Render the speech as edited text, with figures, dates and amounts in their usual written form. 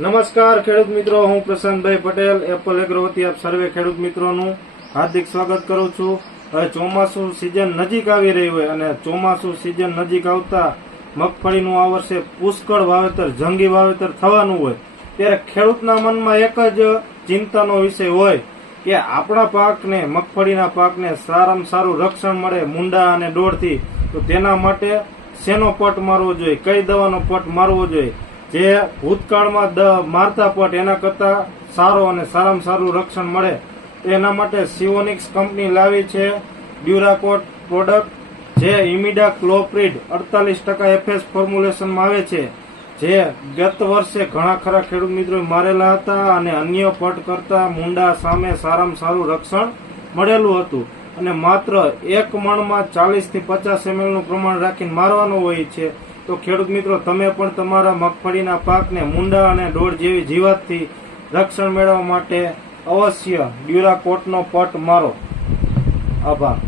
નમસ્કાર ખેડૂત મિત્રો, હું પ્રશાંતભાઈ પટેલ એપલ એગ્રો વતી આપ સર્વે ખેડૂત મિત્રોનું હાર્દિક સ્વાગત કરું છું। હવે ચોમાસું સિઝન નજીક આવી રહી હોય અને ચોમાસું સિઝન નજીક આવતા મગફળીનું આ વર્ષે પુષ્કળ વાવેતર, જંગી વાવેતર થવાનું હોય ત્યારે ખેડૂતના મનમાં એક જ ચિંતાનો વિષય હોય કે આપણા પાકને, મગફળીના પાકને સારામાં સારું રક્ષણ મળે મૂંડા અને ડોળથી, તો તેના માટે શેનો પટ મારવો જોઈએ, કઈ દવાનો પટ મારવો જોઈએ, જે ભૂતકાળમાં મારતા પટ એના કરતા સારો અને સારામાં સારું રક્ષણ મળે એના માટે સિવોનિક્સ કંપની લાવી છે ડ્યુરાકોટ પ્રોડક્ટ, જે ઇમિડા ક્લોપ્રિડ 48% FS ફોર્મ્યુલેશનમાં આવે છે, જે ગત વર્ષે ઘણા ખરા ખેડૂત મિત્રો મારેલા હતા અને અન્ય પટ કરતા મૂંડા સામે સારામાં સારું રક્ષણ મળેલું હતું અને માત્ર એક મણમાં 40 થી 50 ml નું પ્રમાણ રાખીને મારવાનું હોય છે। તો ખેડૂત મિત્રો, તમે પણ તમારા મગફળીના પાકને મૂંડા અને ડોળ જેવી જીવાતથી રક્ષણ મેળવવા માટે અવશ્ય ડ્યુરાકોટનો પટ મારો। આભાર।